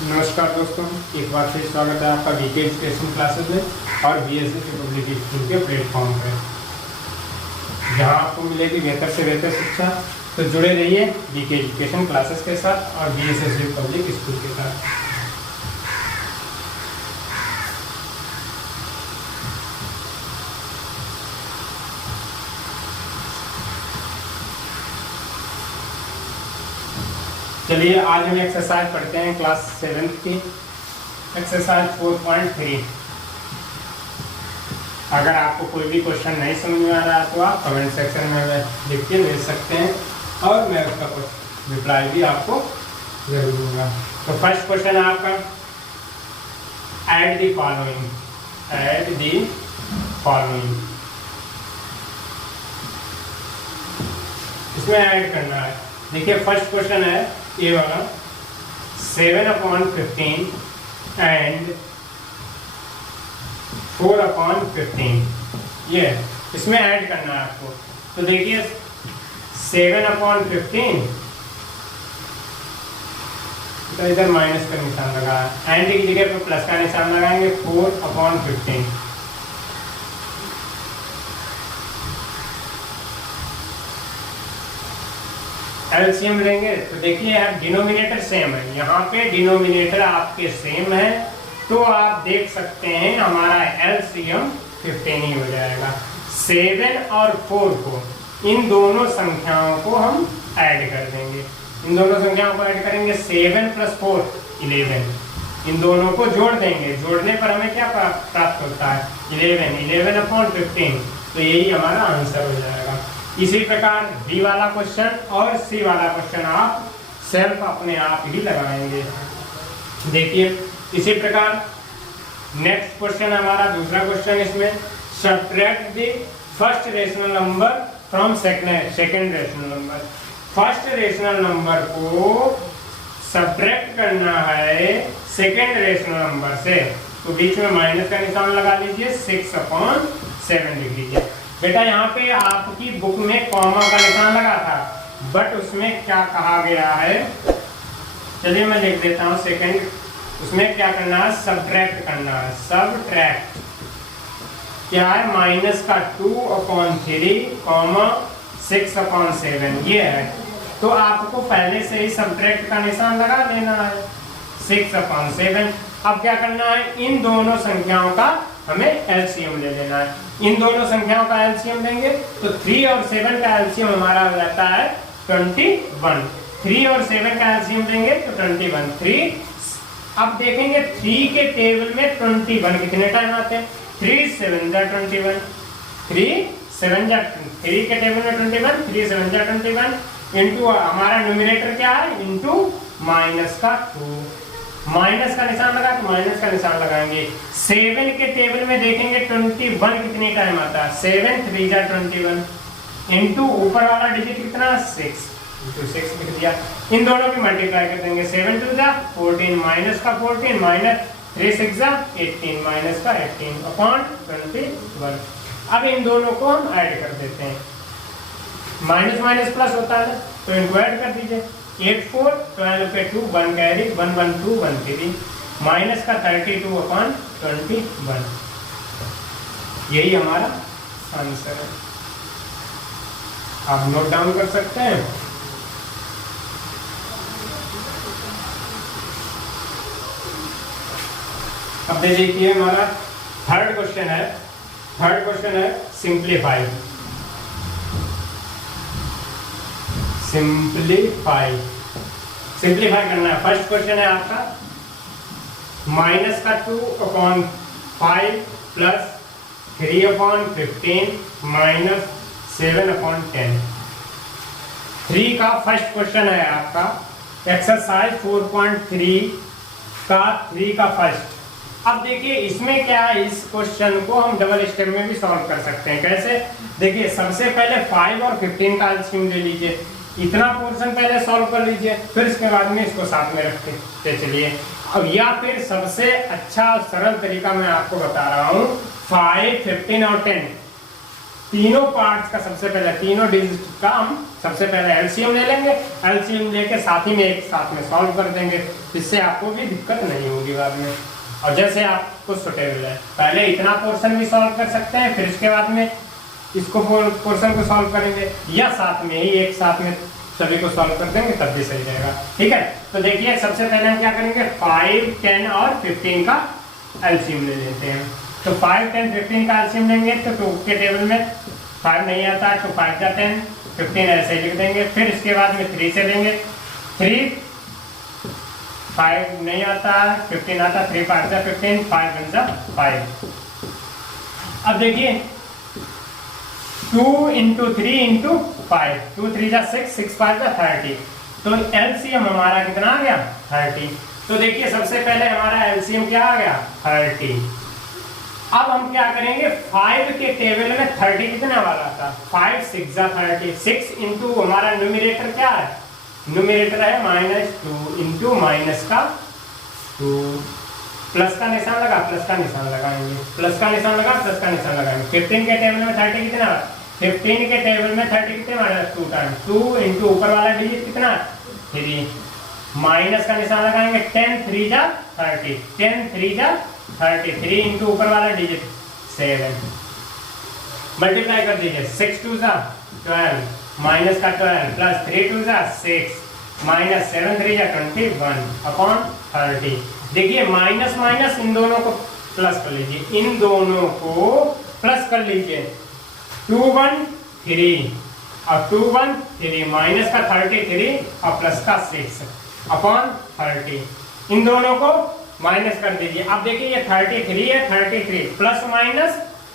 नमस्कार दोस्तों, एक बार फिर स्वागत है आपका वीके एजुकेशन क्लासेस में और बीएससी की पब्लिक स्कूल के प्लेटफॉर्म पर, जहां आपको मिलेगी बेहतर से बेहतर शिक्षा। तो जुड़े रहिए वीके एजुकेशन क्लासेस के साथ और बीएससी पब्लिक स्कूल के साथ। चलिए आज हम एक्सरसाइज पढ़ते हैं क्लास 7 की एक्सरसाइज 4.3। अगर आपको कोई भी क्वेश्चन नहीं समझ में आ रहा तो आप कमेंट सेक्शन में लिख के भेज सकते हैं और मैं उसका रिप्लाई भी आपको जरूर दूंगा। तो फर्स्ट क्वेश्चन है आपका, add the following. Add the following, इसमें ऐड करना है। देखिए फर्स्ट क्वेश्चन है ये वाला, 7/15 एंड 4/15, ये इसमें ऐड करना है आपको। तो देखिए 7/15, तो इधर माइनस का निशान लगा है, एंड की जगह पर प्लस का निशान लगाएंगे। 4/15 एलसीएम लेंगे। तो देखिए आप डिनोमिनेटर सेम है, यहाँ पे डिनोमिनेटर आपके सेम है, तो आप देख सकते हैं हमारा एलसीएम 15 ही हो जाएगा। 7 और 4 को, इन दोनों संख्याओं को हम ऐड कर देंगे। इन दोनों संख्याओं को ऐड करेंगे, 7 + 4 11। इन दोनों को जोड़ देंगे, जोड़ने पर हमें क्या प्राप्त होता है? 11/15। तो यही हमारा आंसर हो जाएगा। इसी प्रकार बी वाला क्वेश्चन और सी वाला क्वेश्चन आप सेल्फ अपने आप ही लगाएंगे। देखिए इसी प्रकार नेक्स्ट क्वेश्चन हमारा दूसरा क्वेश्चन, इसमें subtract the first rational number from second rational number. First rational number को सब्ट्रैक्ट करना है सेकंड रेशनल नंबर से, तो बीच में माइनस का निशान लगा लीजिए, 6/7 लिख लीजिए। बेटा यहाँ पे आपकी बुक में कॉमा का निशान लगा था, बट उसमें क्या कहा गया है, चलिए मैं लिख देता हूँ सेकंड। उसमें क्या करना है? सब्ट्रैक्ट करना है। सब्ट्रैक्ट क्या है? माइनस का 2/3 6/7, ये है। तो आपको पहले से ही सब्ट्रैक्ट का निशान लगा देना है, 6/7। अब क्या करना है? इन दोनों संख्याओं का हमें एलसीएम ले लेना है। इन दोनों संख्याओं का एलसीएम लेंगे तो 3 और 7 का एलसीएम हमारा हो जाता है 21। 3 और 7 का एलसीएम लेंगे तो 21। 3, अब देखेंगे 3 के टेबल में 21 कितने टाइम आते हैं? 3 7 जा 21, 3 7 जा 3 के टेबल में 21, 3 7 जा 21 इंटू हमारा न्यूमरेटर क्या है? इंटू माइनस का 2। माइनस का निशान लगा तो माइनस का निशान लगाएंगे। 7 के टेबल में देखेंगे 21 कितने टाइम आता है? 7 3 जा 21 इंटू ऊपर वाला डिजिट कितना? 6 इंटू 6 लिख दिया। इन दोनों की मल्टीप्लाई कर देंगे, 7 2 जा 14, माइनस का 14 माइनस 3 6 जा 18, माइनस का 18/21। अब इन दोनों को हम ऐड कर देते हैं, माइनस माइनस प्लस होता है तो इनको ऐड कर दीजिए। 8 4 12 पे 2 1 कैरी 1 1 2 1 3, माइनस का 32/21। यही हमारा आंसर है। आप नोट डाउन कर सकते हैं। अब देखिए हमारा थर्ड क्वेश्चन है। थर्ड क्वेश्चन है सिंप्लीफाई। सिंप्लीफाई करना है। फर्स्ट क्वेश्चन है आपका, माइनस का 2/5 प्लस 3/15 माइनस 7/10। 3 का फर्स्ट क्वेश्चन है आपका, एक्सरसाइज 4.3 का 3 का फर्स्ट। अब देखिए इसमें क्या है, इस क्वेश्चन को हम डबल स्टेप में भी सॉल्व कर सकते हैं। कैसे? देखिए सबसे पहले 5 और 15 का एलसीएम ले लीजिए, इतना पोर्शन पहले सॉल्व कर लीजिए, फिर इसके बाद में इसको साथ में रखते चलिए। अब या फिर सबसे अच्छा सरल तरीका मैं आपको बता रहा हूँ, 5 15 और 10 तीनों पार्ट्स का सबसे पहले, तीनों डिजिट का हम सबसे पहले एलसीएम ले लेंगे। एलसीएम लेके साथ ही में एक साथ में सॉल्व कर देंगे, इससे आपको भी दिक्कत नहीं होगी बाद में। और जैसे आपको सुटेबल है, पहले इतना पोर्शन भी सॉल्व कर सकते हैं, फिर इसके बाद में इसको पोर्शन को सॉल्व करेंगे, या साथ में ही एक साथ में सभी को सॉल्व कर देंगे, तब भी सही रहेगा। ठीक है, तो देखिए सबसे पहले हम क्या करेंगे, 5, 10 और 15 का एलसीएम ले लेते हैं। तो 5, 10, 15 का एलसीएम लेंगे तो 2 के टेबल में 5 नहीं आता है, तो 5 का 10, 15 ऐसे लिख देंगे। फिर इसके बाद में 3 से लेंगे, 3, 5 नहीं आता, 15 आता, 3 5 जा 15, 5 1 जा 5। अब देखिए 2 × 3 × 5, 2 3 जा 6, 6 5 जा 30। तो एलसीएम हमारा कितना आ गया, 30। तो देखिए सबसे पहले हमारा एलसीएम क्या आ गया, 30। अब हम क्या करेंगे, 5 के टेबल में 30 कितना वाला था, 5 6 जा 30, 6 इंटू हमारा न्यूमरेटर क्या है, न्यूमरेटर है -2 × -2, प्लस का निशान लगा, प्लस का निशान लगाएंगे, प्लस का निशान लगा, प्लस का निशान लगाएंगे। 15 के टेबल में 30 कितना, 15 के टेबल में 30 कितने मारा, 2 टाइम्स, 2 इंटू ऊपर वाला डिजिट कितना, 3, माइनस का निशान लगाएंगे, 10 3 जा 30, 10 3 जा 30, 3 इंटू ऊपर वाला डिजिट 7, मल्टीप्लाई कर दीजिए, 6 2 जा 12, माइनस का 12, प्लस 3 2 जा 6, माइनस 7 3 जा 21 अपॉन 30। देखिए माइनस माइनस इन दोनों को प्लस कर लीजिए, इन दोनों को प्लस कर लीजिए, 2 1 3 और 2 1 3, माइनस का 33 और प्लस का 6 अपॉन 30, इन दोनों को माइनस कर दीजिए। अब देखिए ये 33 है, 33 प्लस माइनस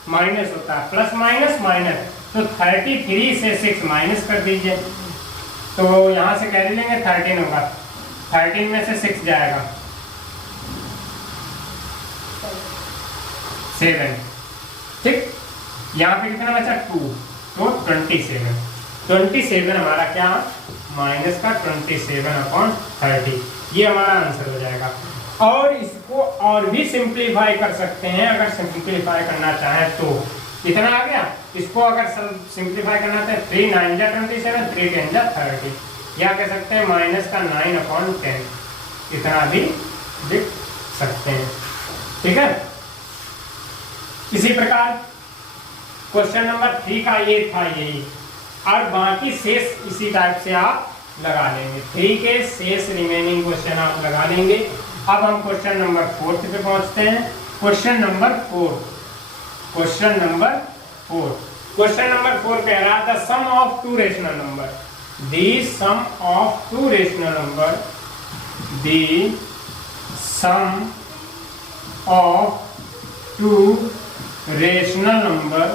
माइनस होता है, प्लस माइनस माइनस, तो 33 से 6 माइनस कर दीजिए, तो यहाँ से कैरी लेंगे 13 होगा, 13 में से 6 जाएगा 7, ठीक। यहाँ पे कितना बचा 2, तो 27 हमारा क्या, माइनस का 27 अपॉन 30, ये हमारा आंसर हो जाएगा। और इसको और भी सिंप्लीफाई कर सकते हैं, अगर सिंप्लीफाई करना चाहें तो इतना आ गया। इसको अगर सिंप्लीफाई करना चाहे 3 9 जा 27, 3 10 जा 30, या कह सकते हैं माइनस का 9 अपॉन 10, इतना भी लिख सकते हैं। ठीक है, इसी प्रकार क्वेश्चन नंबर 3 का ये था यही, और बाकी शेष इसी टाइप से आप लगा लेंगे। 3 के शेष रिमेनिंग क्वेश्चन आप लगा लेंगे। अब हम क्वेश्चन नंबर 4 पे पहुंचते हैं। क्वेश्चन नंबर 4 कह रहा था sum of two rational number, the sum of two rational number, the sum of two rational number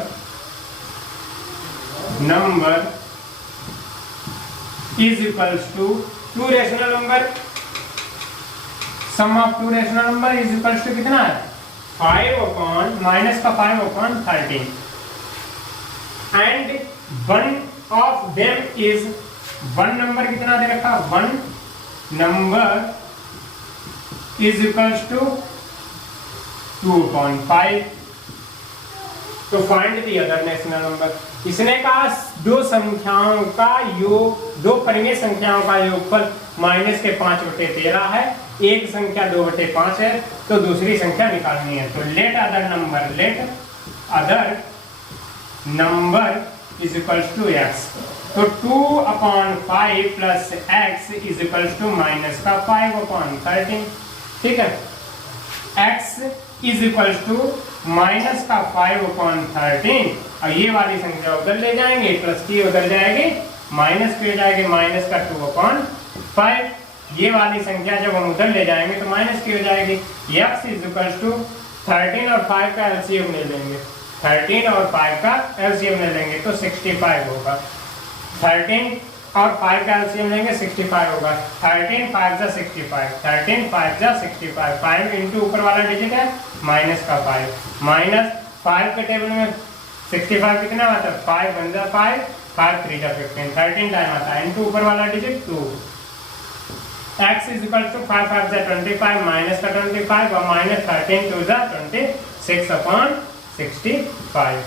is equals to, two rational number, sum of two rational number is equals to कितना है, 5 upon minus का 5 upon 13, and one of them is, one number कितना दे रखा, one number is equals to 2.5, तो find the other rational number. इसने कहा दो संख्याओं का योग, दो परिमेय संख्याओं का योगफल माइनस के 5/13 है, एक संख्या 2/5 है, तो दूसरी संख्या निकालनी है। तो let other number is equals to x, तो 2/5 plus x is equals to minus का 5/13, ठीक है। x is equals to minus का 5/13, और ये वाली संख्या उधर ले जाएंगे, प्लस की उधर जाएगी, माइनस की हो जाएगी, माइनस का 2/5, ये वाली संख्या जब हम उधर ले जाएंगे तो माइनस की हो जाएगी। x इज इक्वल्स टू 13 और 5 का एलसीएम ले लेंगे, 13 और 5 का एलसीएम ले लेंगे तो 65 होगा, 13 और 5 का एलसीएम लेंगे 65 होगा, 13 5 जा 65, 13 5 जा 65, 5 इंटू ऊपर वाला डिजिट है माइनस का 5, माइनस 5 के टेबल में 65 कितना आता है, 5 1 जा 5, 5 3 जा 15, 13 टाइम आता है, इंटू ऊपर वाला digit 2, x is equal to 5 5 जा 25, माइनस का 25 और माइनस 13 2 जा 26/65।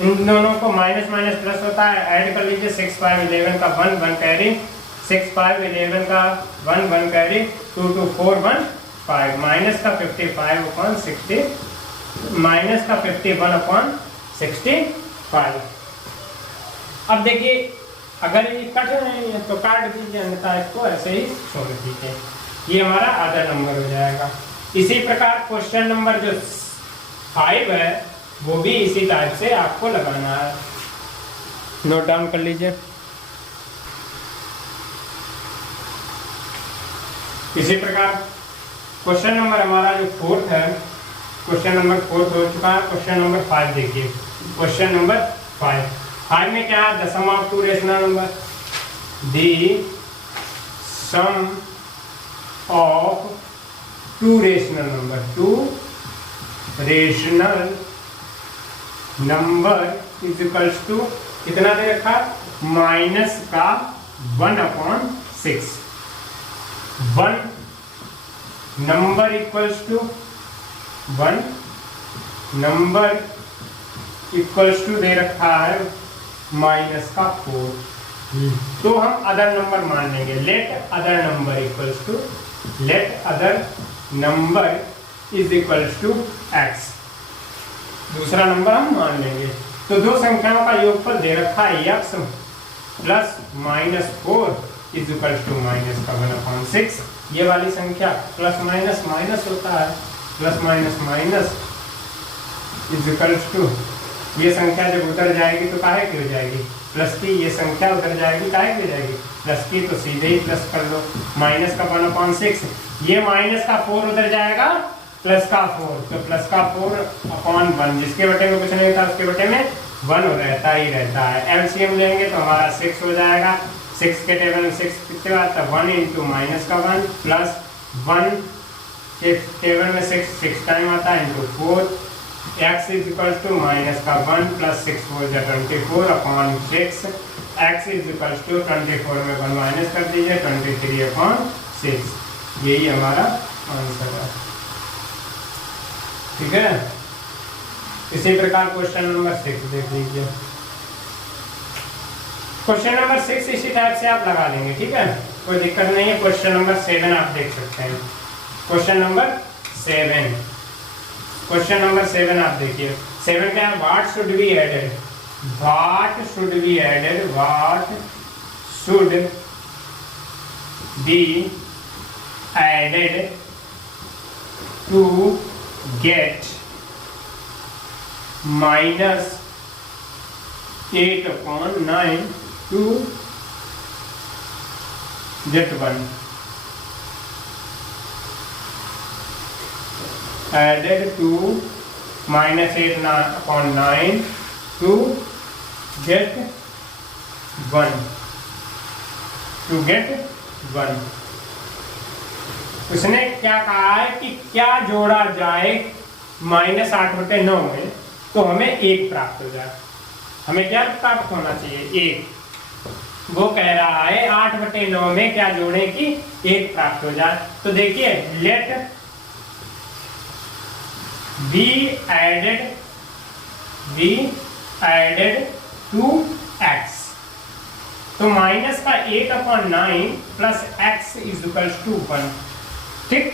इन दोनों को माइनस माइनस प्लस होता है, ऐड कर लीजिए। 6 5 11 का 1 1 कैरी, 6 5 11 का 1 1 कैरी, 2 2 4 1 5, माइनस का 55 अपॉन 60, माइनस का 51 अपॉन 65। अब देखिए अगर ये कट रहे हैं तो काट दीजिए, अन्यथा इसको ऐसे ही छोड़ दीजिए, ये हमारा आधा नंबर हो जाएगा। इसी प्रकार क्वेश्चन नंबर जो 5 है वो भी इसी टाइप से आपको लगाना है, नोट डाउन कर लीजिए। इसी प्रकार क्वेश्चन नंबर हमारा जो 4th है, क्वेश्चन नंबर 4 हो चुका है। क्वेश्चन नंबर 5 देखिए, क्वेश्चन नंबर 5 में क्या है, the sum of two rational number, the sum of two rational number, two rational number is equals to कितना दे रखा, माइनस का 1/6। 1 number equals to 1 number equals to दे रखा है माइनस का 4। तो हम अदर नंबर मान लेंगे, let other number equals to, let other number is equals to x, दूसरा नंबर हम मान लेंगे। तो दो संख्याओं का योगफल दे रखा है x plus -4 is equals to minus का 1/6। ये वाली संख्या प्लस माइनस माइनस होता है, plus minus minus is equals to, ये संख्या जब उधर जाएगी तो काहे की हो जाएगी, प्लस की, ये संख्या उधर जाएगी काहे की हो जाएगी, प्लस की, तो सीधे ही प्लस कर लो, माइनस का 1/6, ये माइनस का 4 उधर जाएगा, प्लस का 4, तो प्लस का 4/1, जिसके बटे में कुछ नहीं था उसके बटे में 1 रहता ही रहता है। एलसीएम लेंगे तो हमारा 6 हो जाएगा, 6 के टेबल में 6 कितने आता है, 1 इंटू माइनस का 1 प्लस 1 के टेबल में 6 टाइम आता है into 4, x is equal to minus का 1 प्लस 6 4 जा 24/6, x इज इक्वल टू 24 में 1 माइनस कर दीजिए 23/6, यही हमारा आंसर है। ठीक है, इसी प्रकार क्वेश्चन नंबर 6 देख लीजिए। क्वेश्चन नंबर 6 इसी टाइप से आप लगा लेंगे, ठीक है, कोई दिक्कत नहीं है। क्वेश्चन नंबर 7 आप देख सकते हैं, क्वेश्चन नंबर 7, क्वेश्चन नंबर 7 आप देखिए। 7 क्या है, what should be added, what should be added, what should be added to get -8/9 to get 1, added to -8/9 to get 1, to get 1। उसने क्या कहा है कि क्या जोड़ा जाए -8/9 में तो हमें 1 प्राप्त हो जाए, हमें क्या प्राप्त होना चाहिए, 1। वो कह रहा है 8/9 में क्या जोड़े कि 1 प्राप्त हो जाए। तो देखिए let be added to x, तो माइनस का 8/9 plus x is equal to 1, ठीक।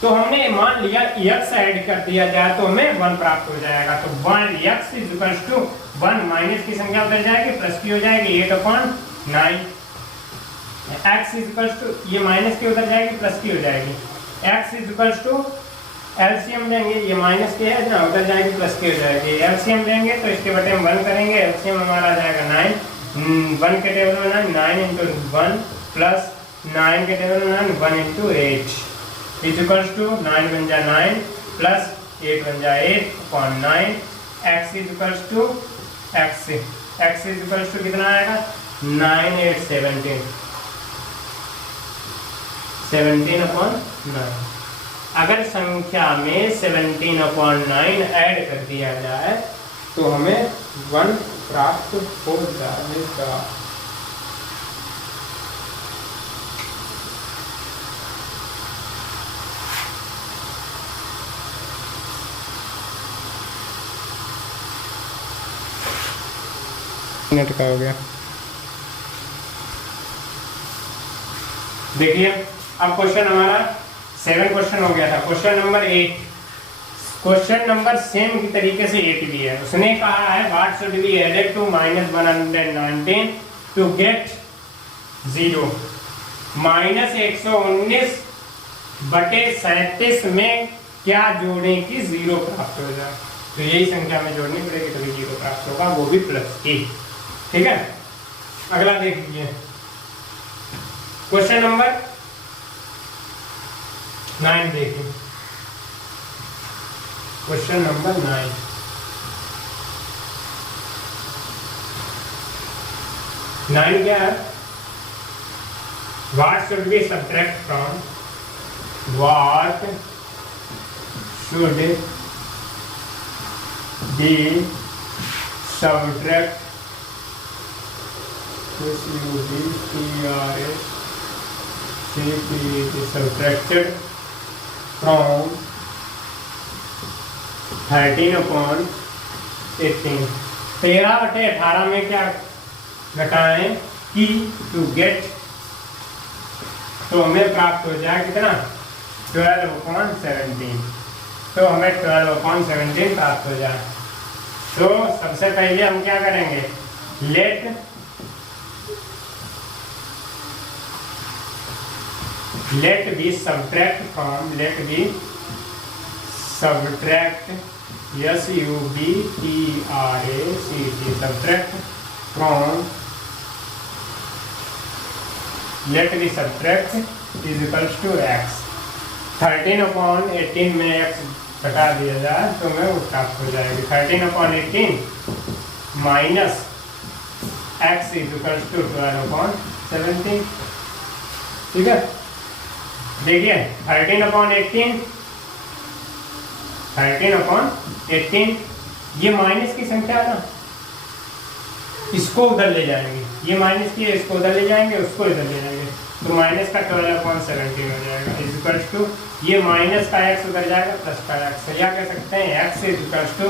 तो हमने मान लिया x ऐड कर दिया जाए तो हमें 1 प्राप्त हो जाएगा, तो 1 x is equal to 1, minus की संख्या उधर जाएगी प्लस की हो जाएगी 8/9, x इज इक्वल टू, ये माइनस की उधर जाएगी प्लस की हो जाएगी, x is equal to, LCM लेंगे, ये माइनस की है ना उधर जाएगी प्लस की हो जाएगी, एलसीएम लेंगे तो इसके बटे में 1 करेंगे, एलसीएम हमारा आ जाएगा 9, 1 के टेबल में 9 इंटू 1 प्लस 9 के टेबल में 1 इंटू 8 इज इक्वल टू 9 बन जा 9 प्लस 8 बन जा 8/9, x is equal to x is equal to कितना आएगा 9 8 17/9। अगर संख्या में 17/9 ऐड कर दिया जाए तो हमें 1 प्राप्त हो जाएगा। मिनट का हो गया। देखिए अब क्वेश्चन हमारा 7 क्वेश्चन हो गया था। Question number 8, question number same की तरीके से 8 भी है। उसने कहा है what should be added to -119 to get 0। -119 बटे 37 में क्या जोड़ें कि 0 प्राप्त हो जाए। तो यही संख्या में जोड़नी पड़ेगी तभी 0 प्राप्त होगा, वो भी +1। ठीक है, अगला देख लीजिए क्वेश्चन नंबर 9 देखिए। क्वेश्चन नंबर 9 क्या है? What should be subtract from? What should be subtract? Subtracted from 13/18। 13/18 में क्या घटाएं कि टू गेट, तो हमें प्राप्त हो जाए कितना? 12/17। तो हमें 12/17 प्राप्त हो जाए। तो सबसे पहले हम क्या करेंगे? Let be subtract from, let be subtract SUBTRACT subtract from, let be subtract is equals to x। 13/18 में x घटा दिया जाए तो हमें वो प्राप्त हो जाएगी 13/18 minus x is equals to 12/17। ठीक है, देखिए 13/18 ये माइनस की संख्या है ना, इसको उधर ले जाएंगे, ये माइनस की है इसको उधर ले जाएंगे, उसको इधर ले जाएंगे, तो माइनस का 12/17 हो जाएगा इज इक्वल्स टू, ये माइनस का x उधर जाएगा प्लस का x। या कह सकते हैं x इज इक्वल्स टू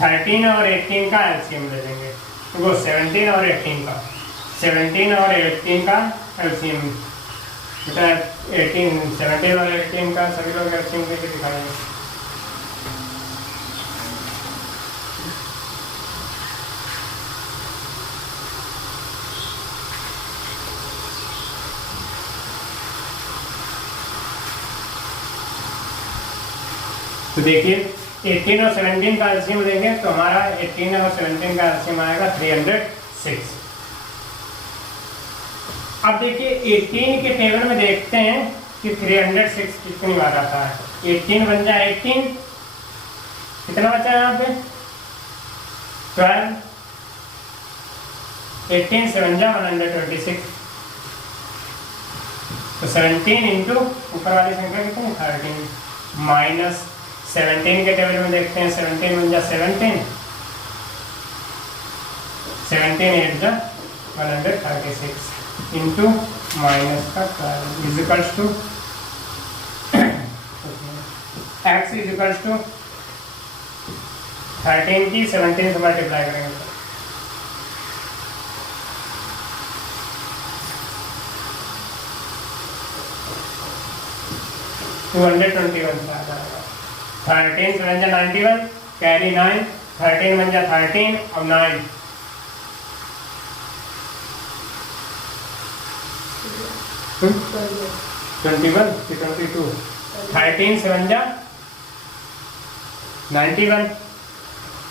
13 और 18 का एलसीएम ले लेंगे, तो वो 17 और 18 का एलसीएम बेटा 17 और 18 का सभी लोग एलसीएम लेके दिखाएंगे। तो देखिए 18 और 17 का एलसीएम लेंगे तो हमारा 18 और 17 का एलसीएम आएगा 306। अब देखिए 18 के टेबल में देखते हैं कि 306 कितनी बार आता है। 18 बन जाए 18, कितना बचा है यहाँ पे 12, 18 से बन जाए 126, तो 17 इंटू ऊपर वाली संख्या कितनी 13 माइनस 17 के टेबल में देखते हैं 17 बन जाए 17, 17 8 जा 136 इंटू माइनस का 12 is equals to x is equals to 13 की 17 से मल्टीप्लाई करेंगे 221 से आ जाएगा। 13 से बन जाए 91 कैरी 9, 13 बन जाए 13 और 9 21 की 22, 13 से बन जा 91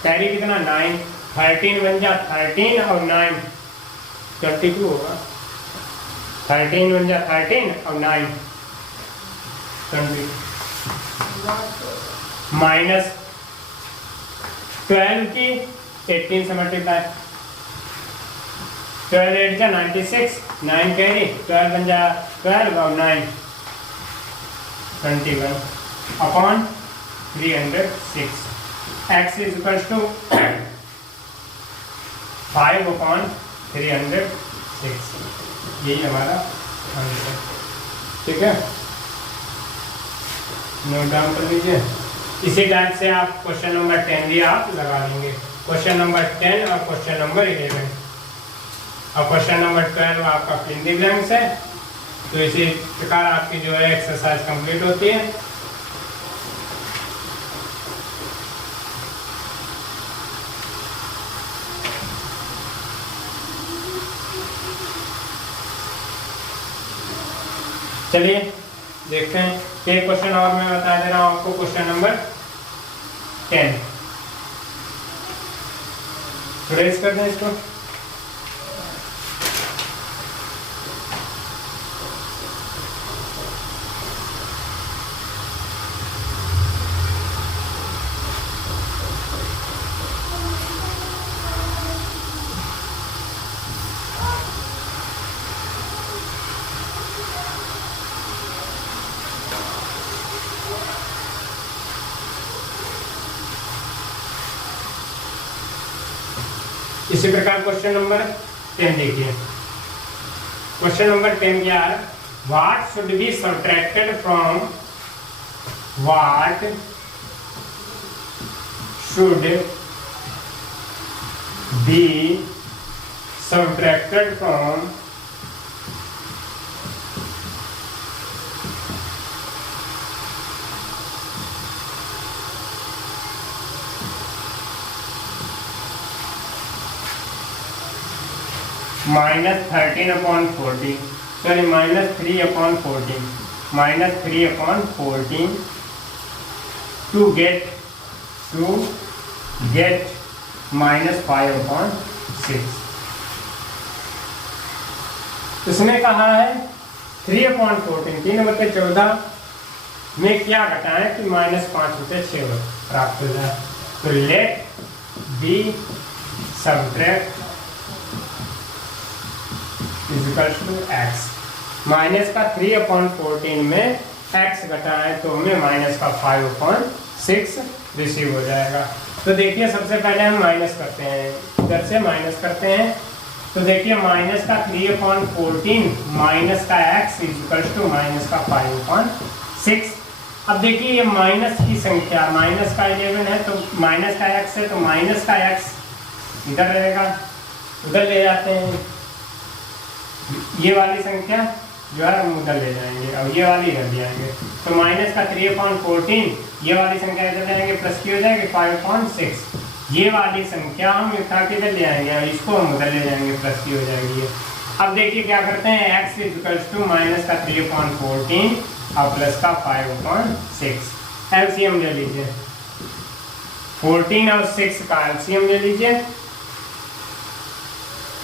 कैरी कितना 9, 13 बन जा 13 और 9 22 होगा, 13 बन जा 13 और 9 20 माइनस 12 की 18 से मल्टीप्लाई 12 8 जा 96, 9 कैरी 12 बन जा 12 और 9 21 upon 306 x is equals to 5/306। यही हमारा आंसर। ठीक है, नोट डाउन कर लीजिए। इसी टाइप से आप क्वेश्चन नंबर 10 भी आप लगा लेंगे, क्वेश्चन नंबर 10 और क्वेश्चन नंबर 11। और क्वेश्चन नंबर 12 आपका फिल इन द ब्लैंक्स है। तो इसी प्रकार आपकी जो है एक्सरसाइज कंप्लीट होती है। चलिए देखते हैं। एक क्वेश्चन और मैं बता दे रहा हूं आपको, क्वेश्चन नंबर 10। रेज कर दें इसको। इसी प्रकार क्वेश्चन नंबर 10 देखिए। क्वेश्चन नंबर 10 क्या है? What should be subtracted from what should be subtracted from -13/14, sorry -3/14, -3/14 to get -5/6। इसने कहा है 3/14 3/14 में क्या घटाएं कि -5/6 प्राप्त हो जाए। तो let be subtract x minus का 3/14 में x घटाएं तो हमें माइनस का 5/6 रिसीव हो जाएगा। तो देखिए सबसे पहले हम माइनस करते हैं, इधर से माइनस करते हैं। तो देखिए माइनस का 3/14 माइनस का x टू माइनस का 5/6। अब देखिए ये माइनस की संख्या, माइनस का 11 है तो माइनस का x है, तो माइनस का x इधर रहेगा, उधर ले जाते हैं। ये वाली संख्या जो है हम उधर ले जाएंगे और ये वाली इधर ले आएंगे। तो माइनस का 3/14 ये वाली संख्या इधर ले जाएंगे, प्लस की हो जाएगी 5/6। ये वाली संख्या हम उठा के इधर ले आएंगे और इसको हम उधर ले जाएंगे, प्लस की हो जाएगी। अब देखिए क्या करते हैं, x टू माइनस का 3/14 और प्लस का 5/6। एलसीएम ले लीजिए, 14 और 6 का एलसीएम ले लीजिए।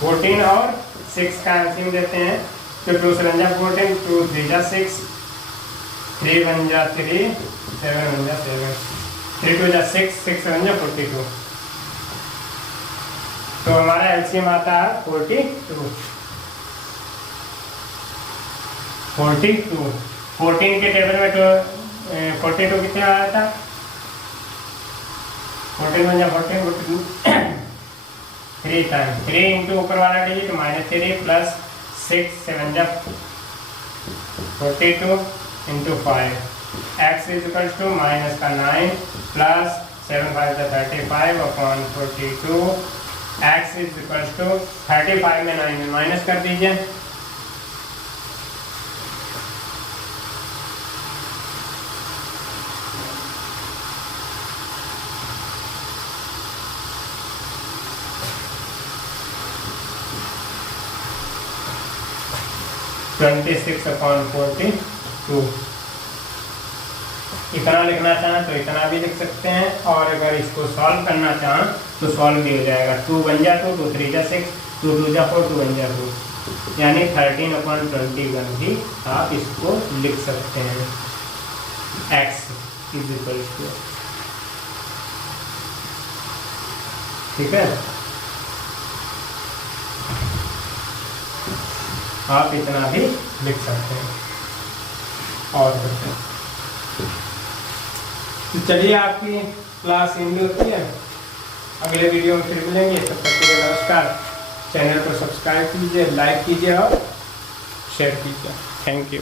14 और 6 का एलसीएम देते हैं तो 2 7 14, 2 3 6, 3 1 3, 7 1 7, 3 2 6, 6 7 42। तो हमारा एलसीएम आता है 42। 14 के टेबल में तो 42 कितना आया था? 14 1 14 3 टाइम 3 इंटू ऊपर वाला digit -3 plus 6 7 42 into 5। x to minus का 9 प्लस 7 5 35/42। x टू 35 में 9 में माइनस कर दीजिए। (26/42) इतना लिखना चाहें तो इतना भी लिख सकते हैं, और अगर इसको सॉल्व करना चाहें तो सॉल्व भी हो जाएगा। 2 1 जा 2, 2 3 जा 6, 2 2 जा 4, 2 1 जा 2, यानी 13/21 भी आप इसको लिख सकते हैं। x = ठीक है, आप इतना भी लिख सकते हैं। और तो चलिए आपकी क्लास एंड होती है, अगले वीडियो में फिर मिलेंगे। तब तक के लिए नमस्कार। चैनल को सब्सक्राइब कीजिए, लाइक कीजिए और शेयर कीजिए। Thank you.